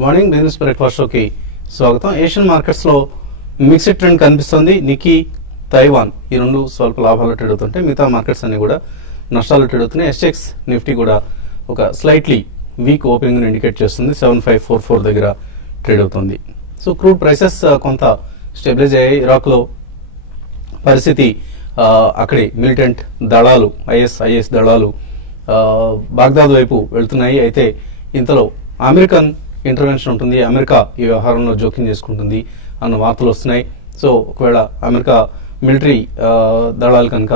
Good morning business breakfast షోకి స్వాగతం. Asian markets లో మిక్స్డ్ ట్రెండ్ కనిపిస్తుంది. నికీ, తైవాన్ ఈ రెండు స్వల్ప లాభాలు ట్రేడ్ అవుతుంటే మిగతా మార్కెట్స్ అన్ని కూడా నష్టాలు ట్రేడ్ అవుతున్నాయి. ఎస్ఎక్స్ నిఫ్టీ కూడా ఒక స్లైట్లీ వీక్ ఓపెనింగ్ ఇండికేట్ చేస్తుంది. 7544 దగ్గర ట్రేడ్ అవుతుంది. సో క్రూడ్ ప్రైసెస్ కొంత స్టెబిలైజ్ అయ్యాయి. ఇరాక్ లో పరిస్థితి అక్కడి మిలిటెంట్ దళాలు ఐఎస్ దళాలు బాగ్దాద్ వైపు వెళ్తున్నాయి. అయితే ఇంతలో అమెరికన్ ఇంటర్వెన్షన్ ఉంటుంది, అమెరికా ఈ వ్యవహారంలో జోక్యం చేసుకుంటుంది అన్న వార్తలు వస్తున్నాయి. సో ఒకవేళ అమెరికా మిలిటరీ దళాలు కనుక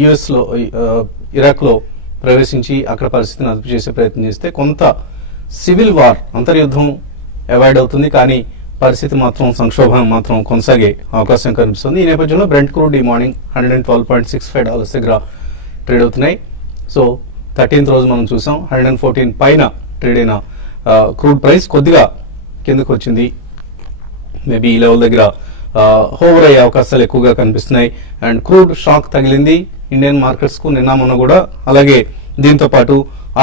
యుఎస్ లో ఇరాక్ లో ప్రవేశించి అక్కడ పరిస్థితిని అదుపు చేసే ప్రయత్నం చేస్తే కొంత సివిల్ వార్ అంతర్యుద్ధం అవాయిడ్ అవుతుంది. కానీ పరిస్థితి మాత్రం సంక్షోభం మాత్రం కొనసాగే అవకాశం కనిపిస్తుంది. ఈ నేపథ్యంలో బ్రెంట్ క్రూడ్ ఈ మార్నింగ్ $112.65 దగ్గర ట్రేడ్ అవుతున్నాయి. సో 13th రోజు మనం చూసాం 114 పైన ట్రేడ్ అయిన క్రూడ్ ప్రైస్ కొద్దిగా కిందకు వచ్చింది. మేబీ ఈ లెవెల్ దగ్గర హోవర్ అయ్యే అవకాశాలు ఎక్కువగా కనిపిస్తున్నాయి. అండ్ క్రూడ్ షాక్ తగిలింది ఇండియన్ మార్కెట్స్ కు నిన్న మొన్న కూడా. అలాగే దీంతో పాటు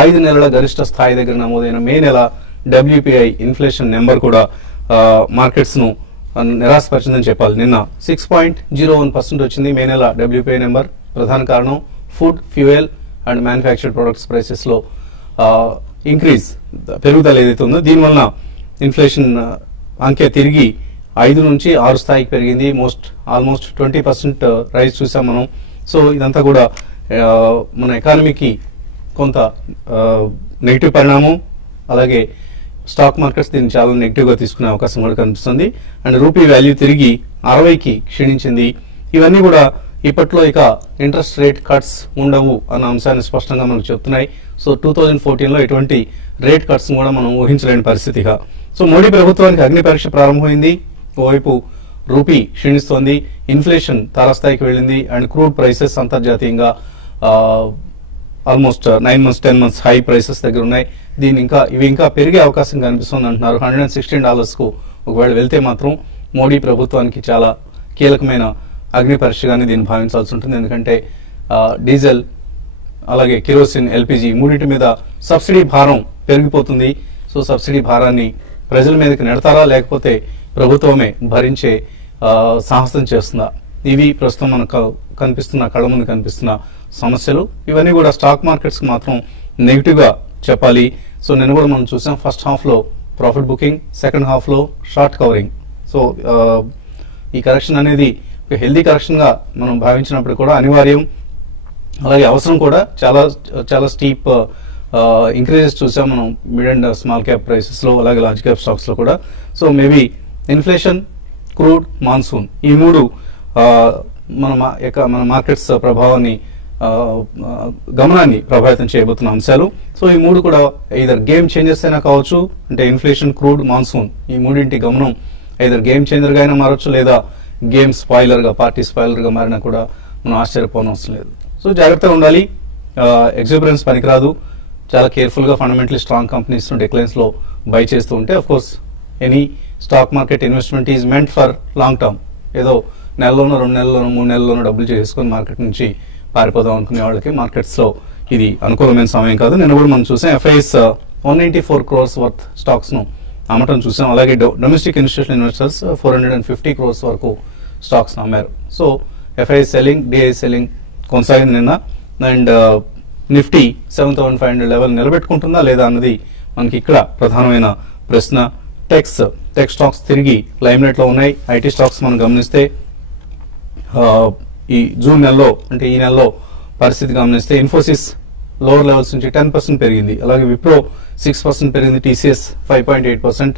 5 నెలల గరిష్ట స్థాయి దగ్గర నమోదైన మే నెల WPI ఇన్ఫ్లేషన్ నెంబర్ కూడా మార్కెట్స్ ను నిరాశపరిచిందని చెప్పాలి. నిన్న 6.01% వచ్చింది మే నెల WPI నెంబర్. ప్రధాన కారణం food, fuel and manufactured products prices లో ఇంక్రీజ్ పెరుగుదల ఏదైతే ఉందో దీనివల్ల ఇన్ఫ్లేషన్ అంకె తిరిగి 5 నుంచి 6 స్థాయికి పెరిగింది. ఆల్మోస్ట్ 20% రైజ్ చూసాం మనం. సో ఇదంతా కూడా మన ఎకానమీకి కొంత నెగిటివ్ పరిణామం. అలాగే స్టాక్ మార్కెట్స్ దీన్ని చాలా నెగిటివ్ గా తీసుకునే అవకాశం కూడా కనిపిస్తుంది. అండ్ రూపీ వాల్యూ తిరిగి 60కి క్షీణించింది. ఇవన్నీ కూడా ఇప్పట్లో ఇక ఇంట్రెస్ట్ రేట్ కట్స్ ఉండవు అన్న అంశాన్ని స్పష్టంగా మనకు చెప్తున్నాయి. సో 2014 లో ఎటువంటి రేట్ కట్స్ కూడా మనం ఊహించలేని పరిస్థితిగా. సో మోడీ ప్రభుత్వానికి అగ్ని పరీక్ష ప్రారంభమైంది. ఓవైపు రూపీ క్షీణిస్తోంది, ఇన్ఫ్లేషన్ తారాస్థాయికి వెళ్ళింది. అండ్ క్రూడ్ ప్రైసెస్ అంతర్జాతీయంగా almost 9 months 10 months high prices దగ్గర ఉన్నాయి. ఇవి ఇంకా పెరిగే అవకాశం కనిపిస్తుంది అంటున్నారు. $116 కు ఒకవేళ వెళ్తే మాత్రం మోడీ ప్రభుత్వానికి చాలా కీలకమైన అగ్ని పరీక్షగానే దీన్ని భావించాల్సి ఉంటుంది. ఎందుకంటే డీజిల్, అలాగే కిరోసిన్, LPG మూడింటి మీద సబ్సిడీ భారం పెరిగిపోతుంది. సో సబ్సిడీ భారాన్ని ప్రజల మీదకి నెడతారా లేకపోతే ప్రభుత్వమే భరించే సాహసం చేస్తుందా? ఇవి ప్రస్తుతం మనకు కనిపిస్తున్న కళ్ళ ముందు కనిపిస్తున్న సమస్యలు. ఇవన్నీ కూడా స్టాక్ మార్కెట్స్ కి మాత్రం నెగిటివ్ గా చెప్పాలి. సో నేను కూడా మనం చూసాం ఫస్ట్ హాఫ్ లో ప్రాఫిట్ బుకింగ్, సెకండ్ హాఫ్ లో షార్ట్ కవరింగ్. సో ఈ కరెక్షన్ అనేది ఒక హెల్దీ కరెక్షన్ గా మనం భావించినప్పుడు కూడా అనివార్యం, అలాగే అవసరం కూడా. చాలా స్టీప్ ఇంక్రీజెస్ చూసాం మనం mid and small cap prices లో, అలాగే లార్జ్ క్యాప్ స్టాక్స్ లో కూడా. So maybe inflation, crude, monsoon ఈ మూడు మన మార్కెట్స్ ప్రభావాన్ని గమనాన్ని ప్రభావితం చేయబోతున్న అంశాలు. సో ఈ మూడు కూడా ఐదర్ గేమ్ చేంజర్స్ అయినా కావచ్చు, అంటే ఇన్ఫ్లేషన్, క్రూడ్, మాన్సూన్ ఈ మూడింటి గమనం ఐదర్ గేమ్ చేంజర్ గా అయినా మారచ్చు, లేదా గేమ్ స్పాయిలర్ గా, పార్టీ స్పాయిలర్ గా మారినా కూడా మనం ఆశ్చర్యపోనవసరం లేదు. సో జాగ్రత్తగా ఉండాలి, ఎగ్జూబరెన్స్ పనికిరాదు. చాలా కేర్ఫుల్ గా ఫండమెంటలీ స్ట్రాంగ్ కంపెనీస్ డిక్లైన్స్ లో బై చేస్తూ ఉంటే of course any stock market investment is meant for long term. ఏదో నెలలోనో 2 నెలల్లోనో 3 నెలల్లోనో డబ్బులు చేసుకుని మార్కెట్ నుంచి పారిపోదాం అనుకునే వాళ్ళకి మార్కెట్స్ లో ఇది అనుకూలమైన సమయం కాదు. నిన్న కూడా మనం చూసాం FIS 194 crores వర్త్ స్టాక్స్ ను అమ్మటం చూసాం. అలాగే డొమెస్టిక్ ఇన్స్టిట్యూషనల్ ఇన్వెస్టర్స్ 450 crores వరకు స్టాక్స్ అమ్మారు. So FIS selling, DI selling కొనసాగింది నిన్న. అండ్ నిఫ్టీ 7,500 లెవెల్ నిలబెట్టుకుంటుందా లేదా అన్నది మనకి ఇక్కడ ప్రధానమైన ప్రశ్న. టెక్ స్టాక్స్ తిరిగి లైమ్ లైట్ లో ఉన్నాయి. IT స్టాక్స్ మనం గమనిస్తే ఈ జూన్ నెలలో, అంటే ఈ నెలలో పరిస్థితి గమనిస్తే ఇన్ఫోసిస్ లోవర్ లెవెల్స్ నుంచి 10% పెరిగింది. అలాగే విప్రో 6% పెరిగింది. TCS 5.8%.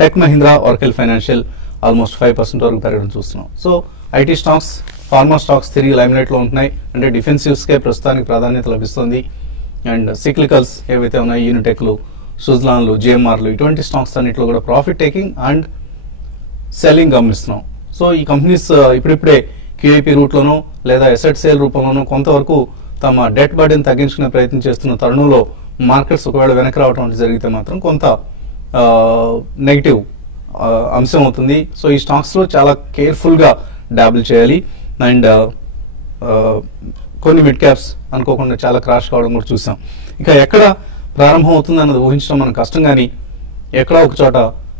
Tech Mahindra, ఆర్కెల్ financial almost 5% వరకు పెరగడం చూస్తున్నాం. So IT stocks, pharma stocks తిరిగి లైమ్ లైట్ లో ఉంటున్నాయి. అంటే డిఫెన్సివ్స్ కే ప్రస్తుతానికి ప్రాధాన్యత లభిస్తుంది. అండ్ సిక్లికల్స్ ఏవైతే ఉన్నాయి, యూనిటెక్లు, సుజ్లాన్లు, JMRలు ఇటువంటి స్టాక్స్ అన్నింటిలో కూడా ప్రాఫిట్ టేకింగ్ అండ్ సెల్లింగ్ గమనిస్తున్నాం. సో ఈ కంపెనీస్ ఇప్పుడిప్పుడే QIP రూట్ లోనో లేదా ఎసెట్ సేల్ రూపంలోనూ కొంతవరకు తమ డెట్ బర్డెన్ తగ్గించుకునే ప్రయత్నం చేస్తున్న తరుణంలో మార్కెట్స్ ఒకవేళ వెనక్కి రావడం జరిగితే మాత్రం కొంత నెగిటివ్ అంశం అవుతుంది. సో ఈ స్టాక్స్ లో చాలా కేర్ఫుల్ గా డాబుల్ చేయాలి. అండ్ కొన్ని మిడ్ క్యాప్స్ అనుకోకుండా చాలా క్రాష్ కావడం కూడా చూసాం. ఇక ఎక్కడ ప్రారంభం అవుతుంది అన్నది ఊహించడం మనకు కష్టం. కానీ ఎక్కడ ఒక చోట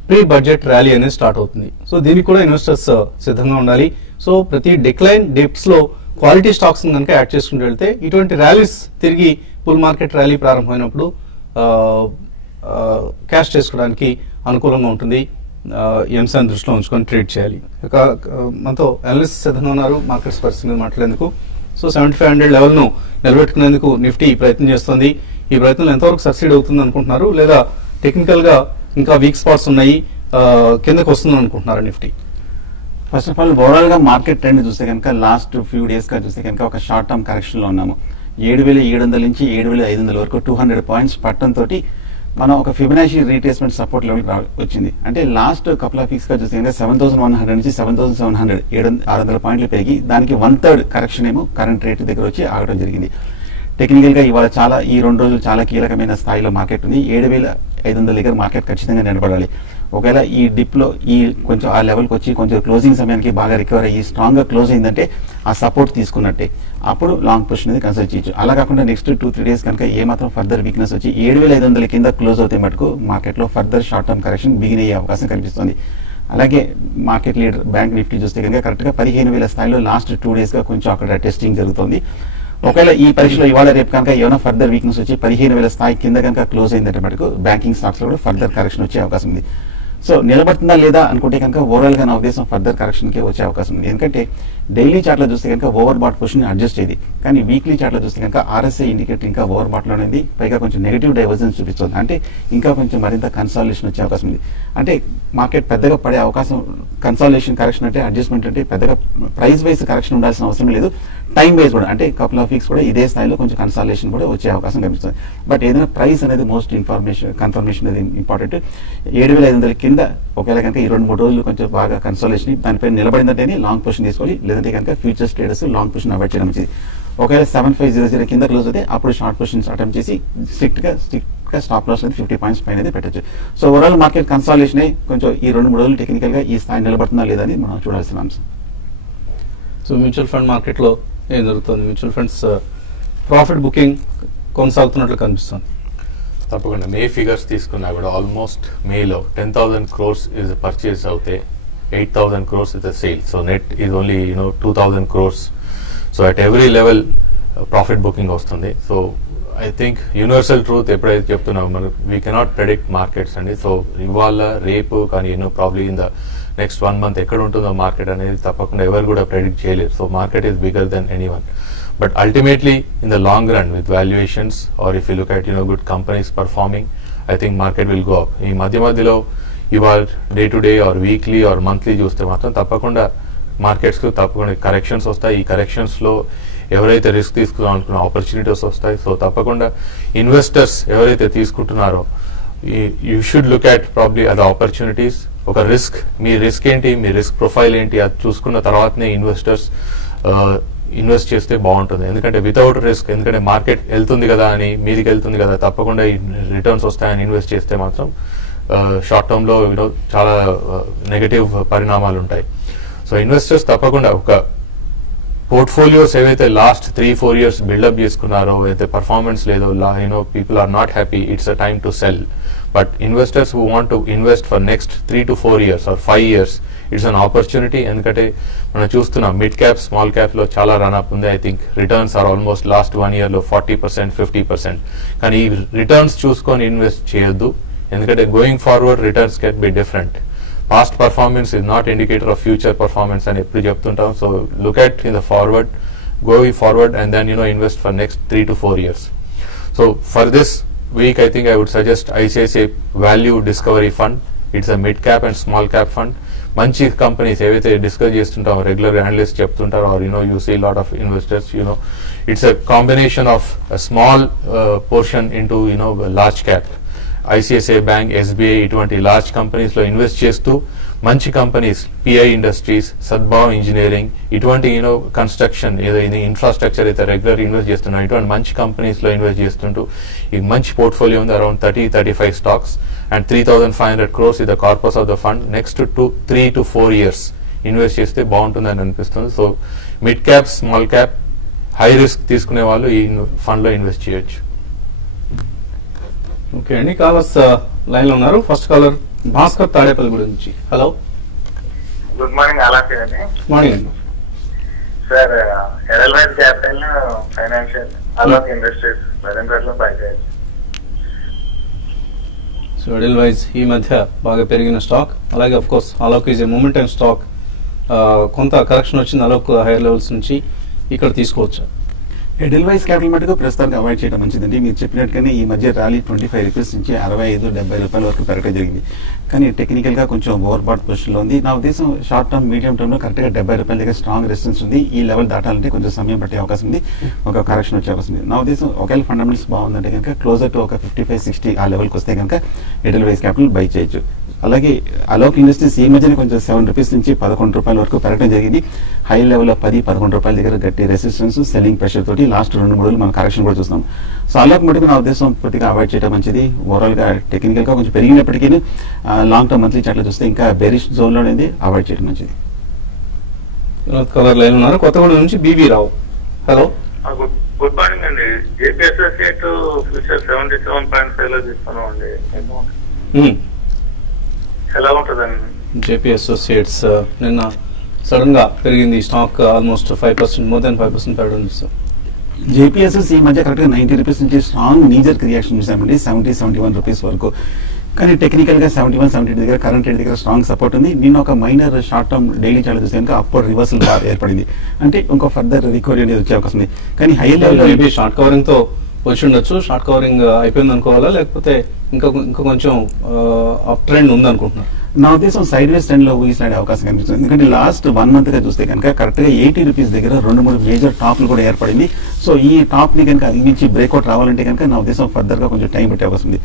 ప్రీ బడ్జెట్ ర్యాలీ అనేది స్టార్ట్ అవుతుంది. సో దీనికి కూడా ఇన్వెస్టర్స్ సిద్ధంగా ఉండాలి. సో ప్రతి డిక్లైన్ డిప్స్ లో క్వాలిటీ స్టాక్స్ కనుక యాడ్ చేసుకుంటూ వెళ్తే ఇటువంటి ర్యాలీస్ తిరిగి బుల్ మార్కెట్ ర్యాలీ ప్రారంభమైనప్పుడు క్యాష్ చేసుకోవడానికి అనుకూలంగా ఉంటుంది. ఈ అంశాన్ని దృష్టిలో ఉంచుకొని ట్రేడ్ చేయాలి. మనతో అనలిస్ట్ సిద్ధంగా ఉన్నారు మార్కెట్స్ పరిస్థితి మీద మాట్లాడేందుకు. సో 7500 లెవెల్ ను నిలబెట్టుకునేందుకు నిఫ్టీ ప్రయత్నం చేస్తుంది. ఈ ప్రయత్నంలో ఎంతవరకు సక్సీడ్ అవుతుంది అనుకుంటున్నారు, లేదా టెక్నికల్ గా ఇంకా వీక్ స్పాట్స్ ఉన్నాయి, కిందకు వస్తుంది అనుకుంటున్నారు Nifty? First of all overall గా మార్కెట్ ట్రెండ్ చూస్తే కనుక లాస్ట్ ఫ్యూ డేస్ గా చూస్తే కనుక ఒక షార్ట్ టర్మ్ కరెక్షన్ లో ఉన్నాము. 7700 నుంచి 7500 వరకు 200 పాయింట్స్ పట్టడంతో మనం ఒక ఫిబొనాచి రీట్రేస్మెంట్ సపోర్ట్ లెవెల్ వచ్చింది. అంటే లాస్ట్ కపుల్ ఆఫ్ వీక్స్ గా చూస్తే కనుక 7100 నుంచి 7700 600 పాయింట్లు పెరిగి దానికి 1/3 కరెక్షన్ ఏమో కరెంట్ రేట్ దగ్గర వచ్చి ఆగడం జరిగింది. టెక్నికల్ గా ఇవాళ ఈ 2 రోజులు చాలా కీలకమైన స్థాయిలో మార్కెట్ ఉంది. 7500 దగ్గర మార్కెట్ ఖచ్చితంగా నిలబడాలి. ఒకవేళ ఈ డిప్ లో కొంచెం ఆ లెవెల్కి వచ్చి కొంచెం క్లోజింగ్ సమయానికి బాగా రికవర్ అయ్యి స్ట్రాంగ్ గా క్లోజ్ అయిందంటే ఆ సపోర్ట్ తీసుకున్నట్టే అప్పుడు లాంగ్ పొజిషన్ అనేది కన్సిడర్ చేయొచ్చు. అలా కాకుండా నెక్స్ట్ 2-3 డేస్ కనుక ఏమాత్రం ఫర్దర్ వీక్నెస్ వచ్చి 7500 కింద క్లోజ్ అవుతే మటుకు మార్కెట్ లో further short term correction begin అయ్యే అవకాశం కనిపిస్తుంది. అలాగే మార్కెట్ లీడర్ బ్యాంక్ నిఫ్టీ చూస్తే కనుక కరెక్ట్ గా 15000 స్థాయిలో లాస్ట్ 2 డేస్ గా కొంచెం అక్కడ టెస్టింగ్ జరుగుతుంది. ఒకవేళ ఈ పరీక్షలో ఇవాళ రేపు కనుక ఏమైనా ఫర్దర్ వీక్నెస్ వచ్చి 15000 స్థాయి కింద కనుక క్లోజ్ అయిందంటే మటుకు బ్యాంకింగ్ స్టాక్స్ లో కూడా ఫర్దర్ కరెక్షన్ వచ్చే అవకాశం ఉంది. సో నిలబడుతుందా లేదా అనుకుంటే కనుక ఓవరాల్ గా నా ఉద్దేశం ఫర్దర్ కరెక్షన్ కి వచ్చే అవకాశం ఉంది. ఎందుకంటే డైలీ చార్ట్ లో చూస్తే కనుక ఓవర్ బాట్ పొజిషన్ అడ్జస్ట్ అయ్యింది, కానీ వీక్లీ చార్ట్ లో చూస్తే కనుక ఆర్ఎస్ఐ ఇండికేటర్ ఇంకా ఓవర్ బాట్ లోనే ఉంది. పైగా కొంచెం నెగిటివ్ డైవర్జెన్స్ చూపిస్తుంది. అంటే ఇంకా కొంచెం మరింత కన్సాలిడేషన్ వచ్చే అవకాశం ఉంది. అంటే మార్కెట్ పెద్దగా పడే అవకాశం, కన్సాలిడేషన్ కరెక్షన్ అంటే అడ్జస్ట్మెంట్ అంటే పెద్దగా ప్రైస్ వైజ్ కరెక్షన్ ఉండాల్సిన అవసరం లేదు. టైం వైజ్ కూడా అంటే కపుల్ ఆఫ్ వీక్స్ కూడా ఇదే స్థాయిలో కొంచెం కన్సాలిడేషన్ కూడా వచ్చే అవకాశం కనిపిస్తుంది. బట్ ఏదైనా ప్రైస్ అనేది మోస్ట్ కన్ఫర్మేషన్ అనేది ఇంపార్టెంట్. 7500 కింద ఒకవేళ కనుక ఈ 2-3 రోజులు కొంచెం బాగా కన్సాలిడేషన్ దానిపై నిలబడిందంటేనే లాంగ్ పొజిషన్ తీసుకోవాలి. లేదంటే కనుక futures traders long position avoid చేయడం మంచిది. ఒకవేళ 7500 కింద క్లోజ్ అయితే అప్పుడు షార్ట్ పొజిషన్స్ అటెంప్ట్ చేసి స్ట్రిక్ట్ గా స్టాప్ లాస్ అనేది 50 పాయింట్స్ పైన పెట్టచ్చు. సో ఓవరాల్ మార్కెట్ కన్సాలిడేషన్ కొంచెం ఈ 2-3 రోజులు టెక్నికల్ గా ఈ స్థాయి నిలబడుతుందా లేదా అని మనం చూడాల్సిన అంశం. సో మ్యూచువల్ ఫండ్ మార్కెట్ లో ఏం జరుగుతుంది? మ్యూచువల్ ఫండ్స్ ప్రాఫిట్ బుకింగ్ కొనసాగుతున్నట్లు కనిపిస్తుంది. తప్పకుండా మే ఫిగర్స్ తీసుకున్నా కూడా ఆల్మోస్ట్ మేలో 10,000 crores ఇస్ పర్చేస్ అవుతే 8,000 crores is sale. So net is only 2,000 crores. So at every level profit booking వస్తుంది. So I think universal truth ఎప్పుడైతే చెప్తున్నాం మనం వీ కెనాట్ ప్రెడిక్ట్ మార్కెట్స్ అండి. సో ఇవాళ రేపు కానీ probably in the next 1 month ఎక్కడ ఉంటుందో మార్కెట్ అనేది తప్పకుండా ఎవరు కూడా ప్రెడిక్ట్ చేయలేరు. So market is bigger than anyone. But ultimately, in the long run, with valuations, or if you look at good companies performing, I think market will go up. ఈ మధ్యలో ఇవాళ day to day or weekly or monthly చూస్తే మాత్రం తప్పకుండా markets కు తప్పకుండా corrections వస్తాయి. ఈ కరెక్షన్స్ లో ఎవరైతే రిస్క్ తీసుకుందాం అనుకున్న ఆపర్చునిటీస్ వస్తాయి. సో తప్పకుండా ఇన్వెస్టర్స్ ఎవరైతే తీసుకుంటున్నారో you should look at probably other opportunities. ఒక రిస్క్, మీ రిస్క్ ఏంటి, మీ రిస్క్ ప్రొఫైల్ ఏంటి, అది చూసుకున్న తర్వాతనే ఇన్వెస్టర్స్ ఇన్వెస్ట్ చేస్తే బాగుంటుంది. ఎందుకంటే వితౌట్ రిస్క్, ఎందుకంటే మార్కెట్ వెళ్తుంది కదా అని మీదికి వెళ్తుంది కదా తప్పకుండా రిటర్న్స్ వస్తాయని ఇన్వెస్ట్ చేస్తే మాత్రం షార్ట్ టర్మ్ లో చాలా నెగటివ్ పరిణామాలు ఉంటాయి. సో ఇన్వెస్టర్స్ తప్పకుండా ఒక పోర్ట్ఫోలియోస్ ఏవైతే లాస్ట్ 3-4 years బిల్డప్ చేసుకున్నారో, అయితే పర్ఫార్మెన్స్ లేదో, people are not happy, it's a time to sell. But investors who want to invest for next 3 to 4 years or 5 years, it's an opportunity. ఎందుకంటే మనం చూస్తున్నాం mid cap, small cap లో చాలా run up ఉంది. I think returns are almost last 1 year లో 40%, 50%. కానీ ఈ returns చూసుకొని ఇన్వెస్ట్ చేయొద్దు. ఎందుకంటే going forward returns can be different. Past performance is not indicator of future performance అని ఎప్పుడు చెప్తుంటాం. So look at in the forward, going forward and then invest for next 3 to 4 years. సో ఫర్ దిస్ week I think I would suggest ICICI Value Discovery Fund. It's a mid cap and small cap fund. మంచి companies ఏవైతే discuss చేస్తుంటాం, regular analyst చెప్తుంటారు, or you see lot of investors, it's a combination of small portion into large cap. ICICI bank, SBI ఇటువంటి large companies లో invest చేస్తూ మంచి companies, PI industries, Sadbhav engineering ఇటువంటి construction ఏదైనా ఇన్ఫ్రాస్ట్రక్చర్ అయితే రెగ్యులర్ ఇన్వెస్ట్ చేస్తున్నాం, ఇటువంటి మంచి కంపెనీస్ లో ఇన్వెస్ట్ చేస్తుంటూ ఈ మంచి పోర్ట్ఫోలియో ఉంది. Around 30-35 stocks and 3,500 crores is the corpus of the fund. Next 3 to 4 years invest చేస్తే బాగుంటుందని అనిపిస్తుంది. So mid cap, small cap, high risk తీసుకునే వాళ్ళు ఈ ఫండ్ లో ఇన్వెస్ట్ చేయొచ్చు. ఓకే అండి, కాలర్స్ లైన్ లో ఉన్నారు. ఫస్ట్ కాలర్ భాస్కర్ తాడేపల్లి గురించి. Hello, good morning. అలాగే అండి. మార్నింగ్ అండి. Sir, Edelweiss capital financial Alok industries మదనపేటలో బై చేయొచ్చు. సో ఎడెల్వైజ్ ఈ మధ్య బాగా పెరిగిన స్టాక్. అలాగే of course Alok is a momentum stock. కొంత కరెక్షన్ వచ్చింది అలోక్ హైయర్ లెవెల్స్ నుంచి, ఇక్కడ తీసుకోవచ్చు. ఎడెల్వైజ్ క్యాపిటల్ మటుకు ప్రస్తుతానికి అవాయిడ్ చేయడం మంచిదండి. మీరు చెప్పినట్టుగానే ఈ మధ్య ర్యాలీ 25 రూపీస్ నుంచి 65-70 రూపాయల వరకు పెరగడం జరిగింది. కానీ టెక్నికల్ గా కొంచెం ఓవర్ బాట్ పొజిషన్ లో ఉంది. నా ఉద్దేశం షార్ట్ టర్మ్, మీడియం టర్మ్ లో కరెక్ట్ గా 70 రూపాయల దగ్గర స్ట్రాంగ్ రెసిస్టెన్స్ ఉంది. ఈ లెవెల్ దాటాలంటే కొంచెం సమయం పట్టే అవకాశం ఉంది, ఒక కరెక్షన్ వచ్చే అవకాశం ఉంది. నా ఉద్దేశం ఒకవేళ ఫండమెంటల్స్ బాగుందంటే కనుక క్లోజర్ టు ఒక 55-60 ఆ లెవెల్కి వస్తే కనుక ఎడెల్వైజ్ క్యాపిటల్ బై చేయొచ్చు. అలాగే అలోక్ ఇండస్ట్రీస్ ఈ మధ్యన కొంచెం 7 రూపీస్ నుంచి 11 రూపాయల వరకు పెరగడం జరిగింది. హై లెవెల్లో 10-11 రూపాయల దగ్గర గట్టి రెసిస్టెన్స్, సెల్లింగ్ ప్రెషర్ తోటి లాస్ట్ 2-3 రోజులు మనం కరెక్షన్ కూడా చూస్తున్నాం. సో అలోక్ మటుకు నా ఉద్దేశం పూర్తిగా అవాయిడ్ చేయడం మంచిది. ఓవరాల్ గా టెక్నికల్ గా కొంచెం పెరిగినప్పటికీ లాంగ్ టర్మ్ మంత్లీ చార్ట్లో చూస్తే ఇంకా బెరిష్ జోన్ లో అవాయిడ్ చేయడం మంచిది. కలర్ లైన్ ఉన్నారు. కొత్తగూడ నుంచి బీబీ రావు. హలో, గుడ్ మార్నింగ్ అండి. జేపీ అసోసియేట్ ఫ్యూచర్ 77.5 లో తీసుకున్నాం అండి. ఎలా ఉంటుందండి? జేపీ అసోసియేట్స్ నిన్న సడన్ గా పెరిగింది స్టాక్, ఆల్మోస్ట్ 5%, మోర్ దాన్ 5% పెరగడం చూస్తాం. జేపీఎస్ఎస్ ఈ మధ్య కరెక్ట్ గా 90 రూపీస్ నుంచి స్ట్రాంగ్ నీజర్ రియాక్షన్ చూసామండి, 70-71 రూపీస్ వరకు. కానీ టెక్నికల్ గా 71-72 దగ్గర కరెంట్ రేట్ దగ్గర స్ట్రాంగ్ సపోర్ట్ ఉంది. నిన్న ఒక minor short term daily chart చూస్తే కనుక అప్పుడు రివర్సల్ బార్ ఏర్పడింది. అంటే ఇంకో ఫర్దర్ రికవరీ అనేది వచ్చే అవకాశం ఉంది. కానీ హై లెవెల్ షార్ట్ కవరింగ్ తో వచ్చి ఉండొచ్చు. షార్ట్ కవరింగ్ అయిపోయింది అనుకోవాలా, లేకపోతే ఇంకా కొంచెం అప్ ట్రెండ్ ఉంది అనుకుంటున్నారు? నా ఉద్దేశం సైడ్ వేస్ ట్రెండ్ లో ఊగిసలాడే అవకాశం కనిపిస్తుంది. ఎందుకంటే లాస్ట్ 1 మంత్ గా చూస్తే కనుక కరెక్ట్ గా 80 రూపీస్ దగ్గర 2-3 మేజర్ టాప్లు కూడా ఏర్పడింది. సో ఈ టాప్ ని కనుక అధిగమించి బ్రేక్అవుట్ రావాలంటే కనుక నా ఉద్దేశం ఫర్దర్ గా కొంచెం టైం పట్టే అవకాశం ఉంది.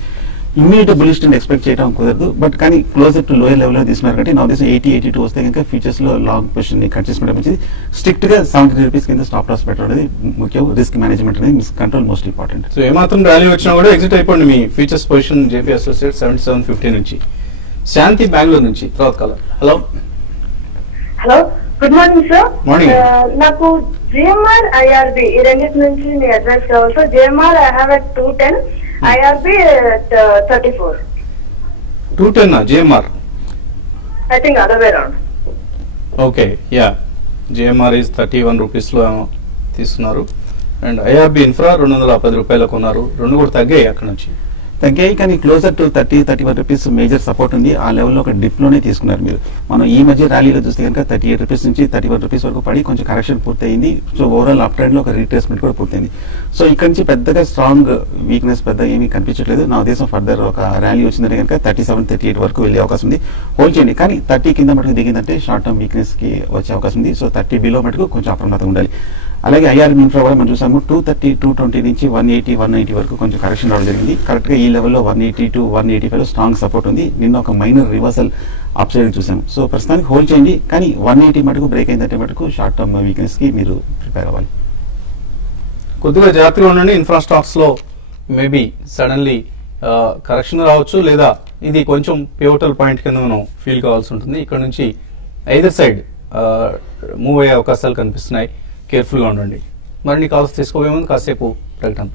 ఇమ్మీడియట్ బులిష్ ట్రెండ్ ఎక్స్పెక్ట్ చేయడం కుదరదు. బట్ కానీ క్లోజర్ టు లోయర్ లెవెల్ లో తీసుకున్నారు కాబట్టి నా ఉద్దేశం 80-82 వస్తే కనుక ఫ్యూచర్స్ లో లాంగ్ పొజిషన్ ని కట్ చేసుకుంటే మంచిది. స్ట్రిక్ట్ గా 70 రూపీస్ కింద స్టాప్ లాస్ పెట్టడం అనేది ముఖ్యం. రిస్క్ మేనేజ్మెంట్ అనేది miss control most important. So ఏమాత్రం ర్యాలీ వచ్చినా కూడా ఎగ్జిట్ అయిపోండి మీ ఫ్యూచర్స్ పొజిషన్. జేపీ అసోసియేట్ 77.50 నుంచి. శాంతి బెంగళూరు నుంచి తర్వాత caller. Hello, hello, good morning sir. Morning. నాకు జిఎంఆర్ ఐఆర్బి ఈ రెండింటి నుంచి మీ అడ్వైస్ కావాలి sir. GMR I have at 210, IRB 34. 210 GMR? I think other way round. Okay, yeah, GMR is 31 rupees లో తీసుకున్నారు. అండ్ ఐఆర్బి ఇన్ఫ్రా 210 రూపాయలకు ఉన్నారు. రెండు కూడా తగ్గాయి అక్కడ నుంచి. తగ్గాయి కానీ closer to 30-31 rupees major support ఉంది. ఆ లెవెల్లో ఒక డిప్ లోనే తీసుకున్నారు మీరు. మనం ఈ మధ్య ర్యాలీలో చూస్తే కనుక 38 రూపీస్ నుంచి 31 రూపీస్ వరకు పడి కొంచెం కరెక్షన్ పూర్తయింది. సో ఓవరాల్ అప్ ట్రెండ్ లో ఒక రీట్రేస్మెంట్ కూడా పూర్తయింది. సో ఇక్కడ నుంచి పెద్దగా స్ట్రాంగ్ వీక్నెస్ పెద్దగా ఏమీ కనిపించట్లేదు. నా ఉద్దేశం ఫర్దర్ ఒక ర్యాలీ వచ్చిందంటే కనుక 37-38 వరకు వెళ్ళే అవకాశం ఉంది. హోల్డ్ చేయండి. కానీ 30 కింద మటుకు దిగిందంటే షార్ట్ టర్మ్ వీక్నెస్ కి వచ్చే అవకాశం ఉంది. సో 30 బిలో మటుకు కొంచెం అప్రమత్తంగా ఉండాలి. అలాగే ఐఆర్బి ఇన్ఫ్రా కూడా మనం చూసాము 230-220 నుంచి 180-190 వరకు కొంచెం కరెక్షన్ రావడం జరిగింది. కరెక్ట్ గా ఈ లెవెల్లో 180-185 లో స్ట్రాంగ్ సపోర్ట్ ఉంది. నిన్న ఒక మైనర్ రివర్సల్ అప్ సైడ్ చూసాము. సో ప్రస్తుతానికి హోల్డ్ చేయండి. కానీ 180 మటుకు బ్రేక్ అయిందంటే మటుకు షార్ట్ టర్మ్ వీక్నెస్ కి మీరు ప్రిపేర్ అవ్వాలి. కొద్దిగా జాగ్రత్తగా ఉండండి. ఇన్ఫ్రా స్టాక్స్ లో మేబీ సడన్లీ కరెక్షన్ రావచ్చు, లేదా ఇది కొంచెం పివటల్ పాయింట్ కింద మనం ఫీల్ కావాల్సి ఉంటుంది. ఇక్కడ నుంచి ఐదర్ సైడ్ మూవ్ అయ్యే అవకాశాలు కనిపిస్తున్నాయి. కేర్ఫుల్ గా ఉండండి. మరిన్ని కాల్స్ తీసుకోబోయే ముందు కాసేపు ప్రకటన.